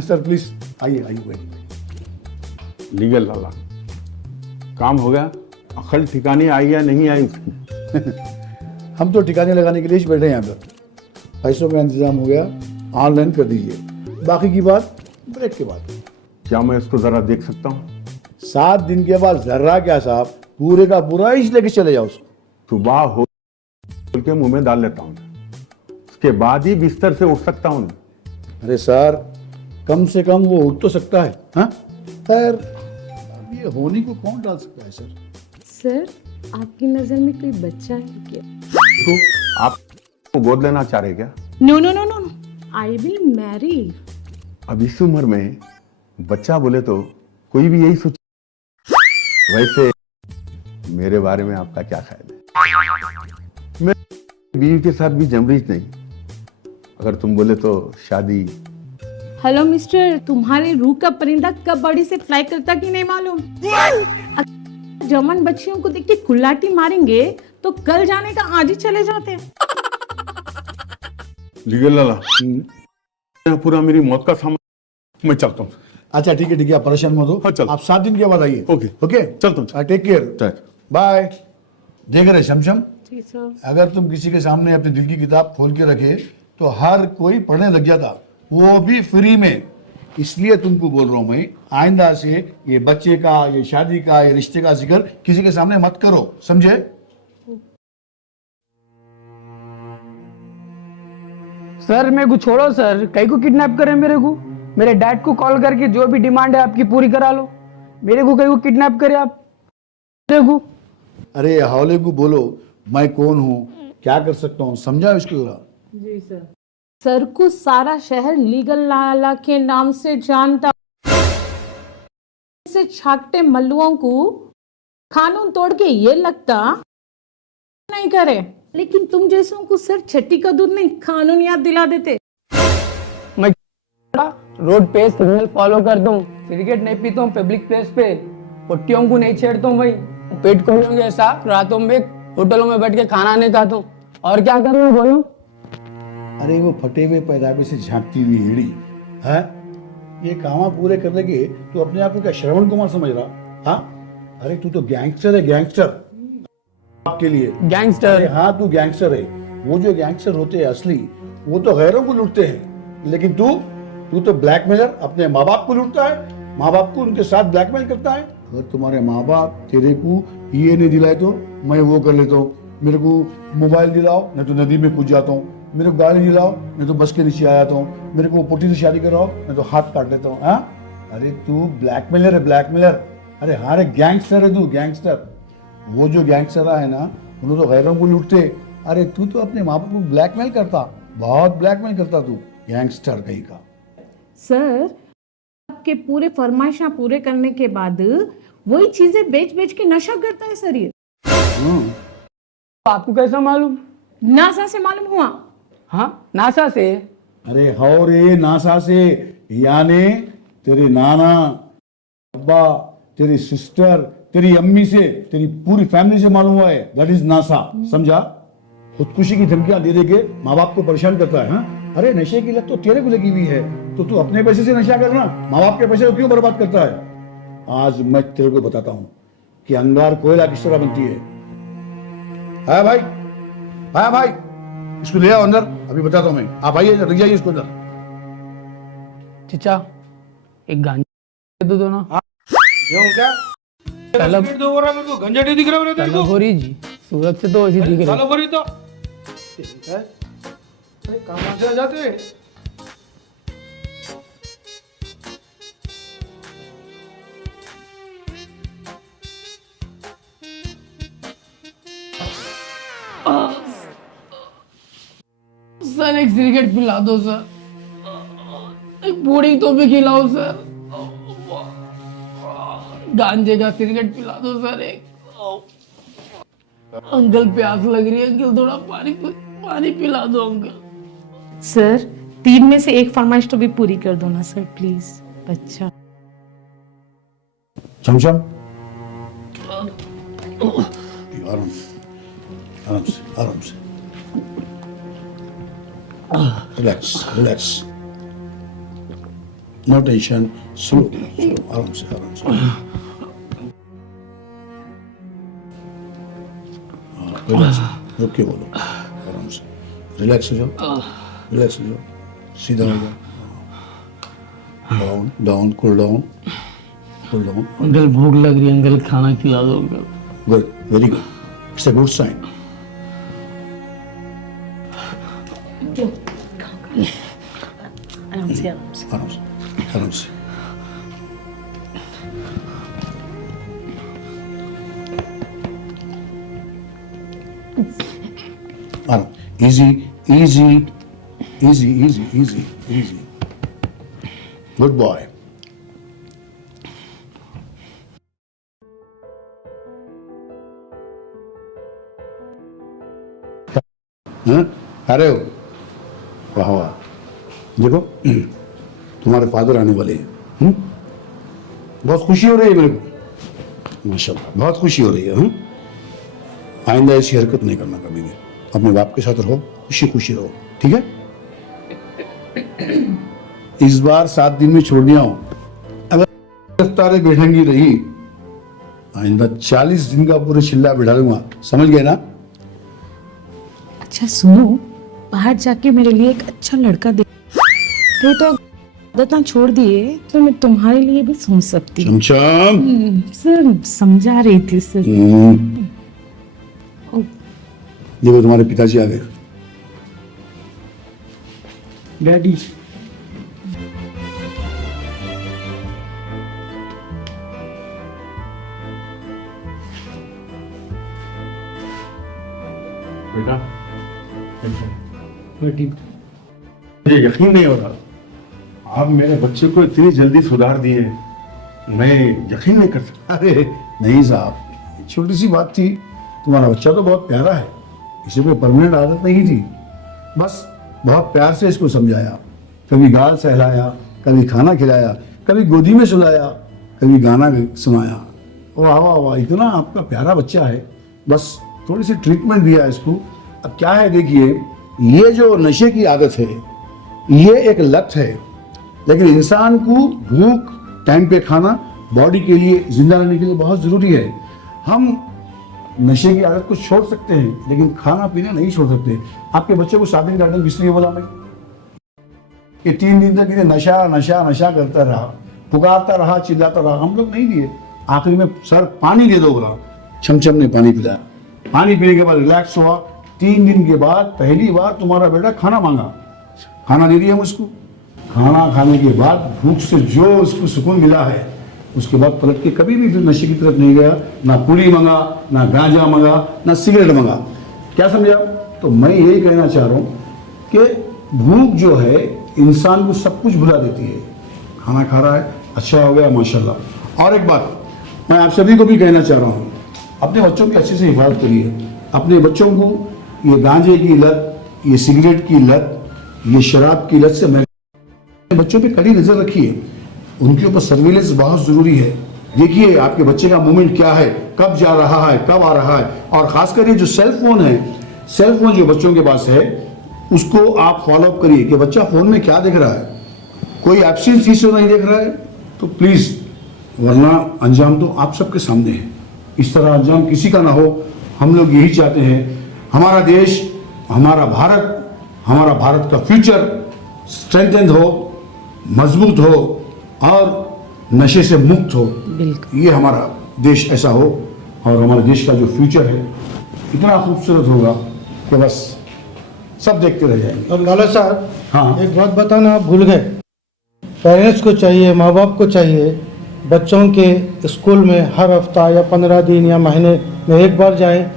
Sir please आइए आइए बैठिए। लीगल लाला, काम हो गया? अकल ठिकाने आई या नहीं आई उसकी? हम तो ठिकाने लगाने के लिए ही बैठे हैं यहाँ पर। पैसों का इंतजाम हो गया, ऑनलाइन कर दीजिए, बाकी की बात ब्रेक के बाद। क्या मैं इसको जरा देख सकता हूँ? 7 दिन के बाद जर्रा क्या साहब, पूरे का पूरा ही लेके चले जाओ उसको। सुबह हो के मुंह में डाल लेता हूँ, उसके बाद ही बिस्तर से उठ सकता हूँ। अरे सर, कम से कम वो उठ तो सकता है। हाँ खैर, अब ये होनी को कौन डाल सकता है सर? सर, आपकी नजर में कोई बच्चा है क्या? तो आप गोद लेना चाह रहे क्या? No no no no no, I will marry. अब इस उम्र में बच्चा बोले तो कोई भी यही सोच। वैसे मेरे बारे में आपका क्या ख्याल है? मैं बीवी के साथ भी जमरीज नहीं। अगर तुम बोले तो शादी। हेलो मिस्टर, तुम्हारे रूह का परिंदा कब बॉडी से फ्लाई करता कि नहीं मालूम। जवान बच्चियों को देख के कुल्लाटी मारेंगे तो कल जाने का आज ही चले जाते हैं। लीगल लाला, पूरा मेरी मौत का सामान, मैं चलता हूँ। अच्छा ठीक है, आप परेशान मत हो। हाँ, चल। आप 7 दिन के बाद आइए। ओके। ओके चलता हूँ। Take care, bye. देख रहे शमशम, जी सर। अगर तुम किसी के सामने अपने दिल की किताब खोल के रखे तो हर कोई पढ़ने लग जाता, वो भी फ्री में। इसलिए तुमको बोल रहा हूं मैं, आइंदा से ये बच्चे का, ये शादी का, ये रिश्ते का जिक्र किसी के सामने मत करो, समझे? सर मेरे को छोड़ो सर, कहीं को किडनैप करें मेरे को? मेरे डैड को कॉल करके जो भी डिमांड है आपकी पूरी करा लो। मेरे को कहीं को किडनैप करे आप मेरे को? अरे हौले को बोलो मैं कौन हूँ, क्या कर सकता हूँ, समझा इसको जरा। जी सर। सर को सारा शहर लीगल लाला के नाम से जानता। से छाकटे मल्लुओं को कानून तोड़ के ये लगता नहीं करे, लेकिन तुम जैसों को सर छट्टी का दूध नहीं कानून याद दिला देते। मैं रोड पे सिग्नल फॉलो करता हूँ, सिगरेट नहीं पीता हूँ पब्लिक प्लेस पे, पुट्टियों को नहीं छेड़ता हूँ भाई, पेट खोलूंगे ऐसा, रातों में होटलों में बैठ के खाना नहीं खाता हूँ। और क्या करूँ बोलो? अरे वो फटे हुए पैदाबे से झांकती हुई एड़ी है, ये कामा पूरे करने के तू अपने आप को क्या श्रवण कुमार समझ रहा? हाँ, अरे तू तो गैंगस्टर है, गैंगस्टर आपके लिए। गैंगस्टर? अरे हाँ, तू गैंगस्टर है। वो जो गैंगस्टर होते हैं असली, वो तो गैरों को लूटते हैं, लेकिन तू तो ब्लैकमेलर, अपने माँ बाप को लूटता है, माँ बाप को उनके साथ ब्लैकमेल करता है। अगर तुम्हारे माँ बाप तेरे को ये नहीं दिलाए तो मैं वो कर लेता हूँ, मेरे को मोबाइल दिलाओ नहीं तो नदी में कूद जाता हूँ, मेरे को गाड़ी दिलाओ नहीं तो बस के नीचे आ जाता हूँ, मेरे को पुटी से शादी कराओ नहीं तो हाथ काट लेता हूँ। हाँ, अरे तू ब्लैकमेलर है, ब्लैकमेलर। अरे हाँ रे, गैंगस्टर है तू, गैंगस्टर। वो जो गैंगस्टर है ना, उन्होंने तो गैरों को लूटते। अरे तू तो अपने माँ बाप को ब्लैकमेल करता, बहुत ब्लैकमेल करता तू, गैंगस्टर कहीं का। सर, आपके पूरे फरमाइशा पूरे करने के बाद वही चीजें बेच बेच के नशा करता है सर ये। आपको कैसा मालूम? नासा से मालूम हुआ। हाँ, नासा से? अरे हो रे, नासा से, यानी तेरे नाना, अब्बा, तेरी सिस्टर, तेरी अम्मी से, तेरी पूरी फैमिली से मालूम हुआ है। दैट इज नासा, समझा? खुदकुशी की धमकियां दे के माँ बाप को परेशान करता है। हाँ? अरे नशे की लत तो तेरे को लगी हुई है, तो तू अपने पैसे से नशा करना, माँ बाप के पैसे को क्यों बर्बाद करता है? आज मैं तेरे को बताता हूँ कि अंगार कोयला किस तरह बनती है। हाँ भाई, हाँ भाई, इसको ले आओ अंदर, अभी बताता हूँ मैं। आप आइए, रख जाइए इसको अंदर। चिचा, एक गांजा दे दो ना। क्यों, क्या तलब दो हो रहा, मेरे को गंजा नहीं दिख रहा मेरे तेरे को। तलभोरी जी, सूरत से तो ऐसी दिख रही। सालो भरी तो है। अरे कहाँ से जाते हैं? सर एक सिगरेट पिला दो सर, एक पूरी तो भी खिलाओ सर, गांजे का सिगरेट पिला दो सर एक। अंकल प्यास लग रही है अंकल, थोड़ा पानी पिला दो अंकल। सर 3 में से एक फरमाइश तो भी पूरी कर दो ना सर प्लीज, बच्चा। चमचम, आराम से, आराम से, आराम से, relax, relax. No tension, slow आराम से आराम से। रिलैक्स, ओके बोलो, आराम से रिलैक्स हो जाओ, रिलैक्स हो जाओ, सीधा हो जाओ, down down, cool down, cool down. Uncle भूख लग रही है अंकल, खाना खिला दो uncle. Good, very good, it's a good sign. आराम से आराम से। आराम से आराम से। आराम, easy easy easy easy easy easy, good boy. अरे हो, वाह वाह, देखो तुम्हारे फादर आने वाले हैं। बहुत खुशी हो रही है मेरे को, माशाल्लाह बहुत खुशी हो रही है। आइंदा ऐसी हरकत नहीं करना कभी भी, अपने बाप के साथ रहो, खुशी खुशी रहो, ठीक है। इस बार 7 दिन में छोड़ दिया हूं, अगर गिरफ्तारें बैठेंगी रही आइंदा 40 दिन का पूरे चिल्ला बैठा लूंगा, समझ गए ना। अच्छा सुनो, बाहर जाके मेरे लिए एक अच्छा लड़का देख, तो आदतें छोड़ दिए तो मैं तुम्हारे लिए भी सोच सकती हूँ। चमचम, सर समझा रही थी सर। ओ, देखो तुम्हारे पिताजी आ गए। डैडी बेटा, बेटी मुझे यकीन नहीं हो रहा आप मेरे बच्चे को इतनी जल्दी सुधार दिए, मैं यकीन नहीं कर सकता। अरे नहीं साहब, छोटी सी बात थी, तुम्हारा बच्चा तो बहुत प्यारा है, इसे कोई परमानेंट आदत नहीं थी, बस बहुत प्यार से इसको समझाया, कभी गाल सहलाया, कभी खाना खिलाया, कभी गोदी में सुलाया, कभी गाना सुनाया। वाह वाह वाह, इतना आपका प्यारा बच्चा है, बस थोड़ी सी ट्रीटमेंट दिया इसको। अब क्या है देखिए, ये जो नशे की आदत है ये एक लत है, लेकिन इंसान को भूख, टाइम पे खाना, बॉडी के लिए, जिंदा रहने के लिए बहुत ज़रूरी है। हम नशे की आदत को छोड़ सकते हैं लेकिन खाना पीना नहीं छोड़ सकते। आपके बच्चे को 7 दिन का किस लिए बोला मैं, कि 3 दिन तक इन्हें नशा नशा नशा करता रहा, पुकारता रहा, चिल्लाता रहा, हम लोग नहीं दिए। आखिरी में सर पानी दे दो बोला, छमछम ने पानी पिलाया, पानी पीने के बाद रिलैक्स हुआ। 3 दिन के बाद पहली बार तुम्हारा बेटा खाना मांगा, खाना दे दिया हम उसको। खाना खाने के बाद भूख से जो उसको सुकून मिला है, उसके बाद पलट के कभी भी नशे की तरफ नहीं गया, ना पुड़ी मंगा, ना गांजा मंगा, ना सिगरेट मंगा। क्या समझा? तो मैं यही कहना चाह रहा हूँ कि भूख जो है इंसान को सब कुछ भुला देती है। खाना खा रहा है, अच्छा हो गया माशाल्लाह। और एक बात मैं आप सभी को भी कहना चाह रहा हूँ, अपने बच्चों की अच्छे से हिफाजत करिए। अपने बच्चों को ये गांजे की लत, ये सिगरेट की लत, ये शराब की लत से मैं बच्चों पे कड़ी नजर रखिए, उनके ऊपर सर्विलेंस बहुत जरूरी है। देखिए आपके बच्चे का मूवमेंट क्या है, कब जा रहा है, कब आ रहा है। और खासकर ये जो सेल फोन है, सेल फोन जो बच्चों के पास है, उसको आप फॉलो अप करिए कि बच्चा फोन में क्या देख रहा है। कोई एब्सेंस चीज नहीं देख रहा है तो प्लीज, वरना अंजाम तो आप सबके सामने है। इस तरह अंजाम किसी का ना हो, हम लोग यही चाहते हैं हमारा देश, हमारा भारत का फ्यूचर स्ट्रेंथेंड हो, मजबूत हो और नशे से मुक्त हो। बिल्कुल। ये हमारा देश ऐसा हो और हमारे देश का जो फ्यूचर है इतना खूबसूरत होगा कि बस सब देखते रह जाएंगे। और लाला साहब, हाँ। एक बात बताना आप भूल गए, पेरेंट्स को चाहिए, माँ बाप को चाहिए, बच्चों के स्कूल में हर हफ्ता या 15 दिन या महीने में एक बार जाएं,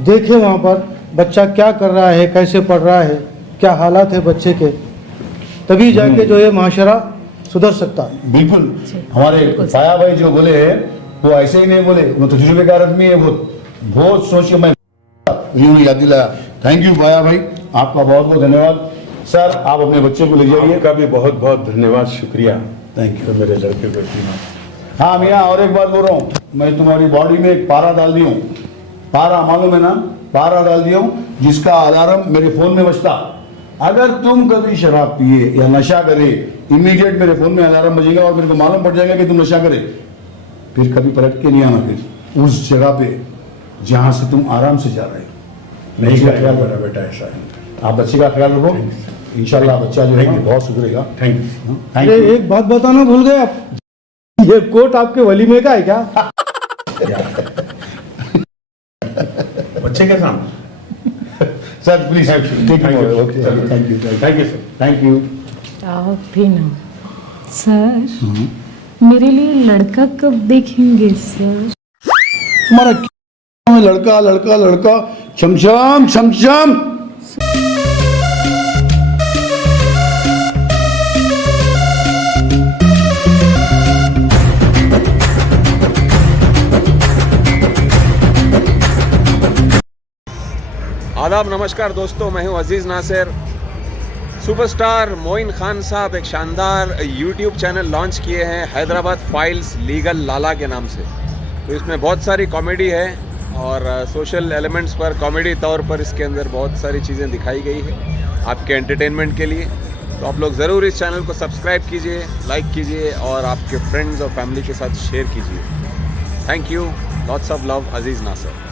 देखें वहाँ पर बच्चा क्या कर रहा है, कैसे पढ़ रहा है, क्या हालात है बच्चे के, तभी जाके जो है माशरा सुधर सकता है। बिल्कुल, हमारे पाया भाई जो बोले हैं वो ऐसे ही नहीं बोले, वो तो तजुर्बेकार आदमी है, बहुत सोच के मैं याद दिलाया। थैंक यू पाया भाई, आपका बहुत बहुत धन्यवाद। सर आप अपने बच्चे को ले जाइए। आपका भी बहुत बहुत धन्यवाद, शुक्रिया। थैंक तो मेरे लड़के को इतना। हाँ मियाँ, और एक बात बोल रहा हूँ, मैं तुम्हारी बॉडी में एक पारा डाल दी हूँ। पारा मालूम है ना, पारा डाल दिया हूँ जिसका अलार्म मेरे फोन में बजता, अगर तुम कभी शराब पिए या नशा करे, इमीडिएट मेरे फोन में अलार्म बजेगा और मेरे को मालूम पड़ जाएगा कि तुम नशा करे, फिर कभी पलट के नहीं आना फिर उस जगह पे जहां से तुम आराम से जा रहे हो। नहीं का ख्याल मेरा बेटा ऐसा है, आप बच्चे का ख्याल रखो, इंशाल्लाह बच्चा जो है बहुत सुधरेगा। Thank you. थैंक अरे यू। एक बात बताना भूल गए आप, ये कोट आपके वलीमे का है क्या? बच्चे के सामने sir please take okay, thank you sir, thank you. आप भी ना सर, मेरे लिए लड़का कब देखेंगे सर? तुम्हारा क्या है? लड़का लड़का लड़का, छमछम छमछम। आदाब, नमस्कार दोस्तों, मैं हूं अजीज़ नासिर। सुपरस्टार मोइन खान साहब एक शानदार यूट्यूब चैनल लॉन्च किए हैं, हैदराबाद फाइल्स लीगल लाला के नाम से। तो इसमें बहुत सारी कॉमेडी है और सोशल एलिमेंट्स पर कॉमेडी तौर पर इसके अंदर बहुत सारी चीज़ें दिखाई गई है आपके एंटरटेनमेंट के लिए। तो आप लोग ज़रूर इस चैनल को सब्सक्राइब कीजिए, लाइक कीजिए और आपके फ्रेंड्स और फैमिली के साथ शेयर कीजिए। Thank you, lots of love, Aziz Nasir.